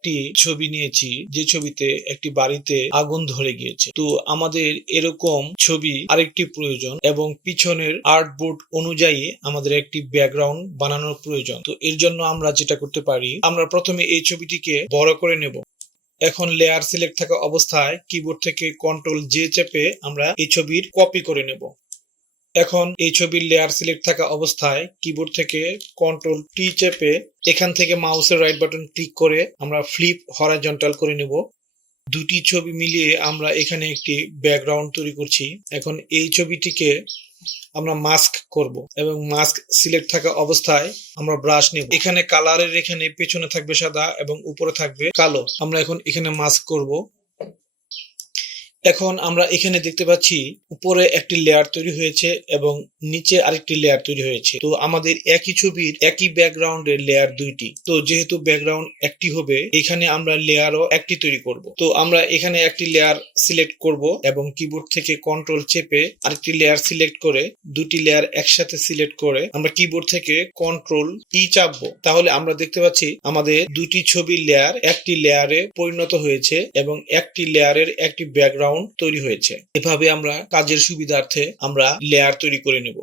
একটি ছবি নিয়েছি, যে ছবিতে একটি বাড়িতে আগুন ধরে গিয়েছে। তো আমাদের এরকম ছবি আরেকটি প্রয়োজন এবং পিছনের আর্টবোর্ড অনুযায়ী আমাদের একটি ব্যাকগ্রাউন্ড বানানোর প্রয়োজন। তো এর জন্য আমরা যেটা করতে পারি, আমরা প্রথমে এই ছবিটিকে বড় করে নেব। এখন লেয়ার সিলেক্ট থাকা অবস্থায় কিবোর্ড থেকে কন্ট্রোল জে চেপে আমরা এই ছবির কপি করে নেব। এখন এই ছবির লেয়ার সিলেক্ট থাকা অবস্থায় কিবোর্ড থেকে কন্ট্রোল টি চেপে এখান থেকে মাউসের রাইট বাটন ক্লিক করে আমরা ফ্লিপ হরাইজন্টাল করে নেব। দুটি ছবি মিলিয়ে আমরা এখানে একটি ব্যাকগ্রাউন্ড তৈরি করছি। এখন এই ছবিটিকে আমরা মাস্ক করব এবং মাস্ক সিলেক্ট থাকা অবস্থায় আমরা ব্রাশ নেব। এখানে কালারের এখানে পেছনে থাকবে সাদা এবং উপরে থাকবে কালো। আমরা এখন এখানে মাস্ক করব। এখন আমরা এখানে দেখতে পাচ্ছি, উপরে একটি লেয়ার তৈরি হয়েছে এবং নিচে আরেকটি লেয়ার তৈরি হয়েছে। তো আমাদের একই ছবির একই ব্যাকগ্রাউন্ডের লেয়ার দুইটি। তো যেহেতু ব্যাকগ্রাউন্ড একটি হবে, এখানে আমরা লেয়ারও একটি তৈরি করব। তো আমরা এখানে একটি লেয়ার সিলেক্ট করব এবং কিবোর্ড থেকে কন্ট্রোল চেপে আরেকটি লেয়ার সিলেক্ট করে দুটি লেয়ার একসাথে সিলেক্ট করে আমরা কিবোর্ড থেকে কন্ট্রোল ই চাপবো। তাহলে আমরা দেখতে পাচ্ছি, আমাদের দুটি ছবির লেয়ার একটি লেয়ারে পরিণত হয়েছে এবং একটি লেয়ারের একটি ব্যাকগ্রাউন্ড তৈরি হয়েছে। এভাবে আমরা কাজের সুবিধার্থে আমরা লেয়ার তৈরি করে নেব।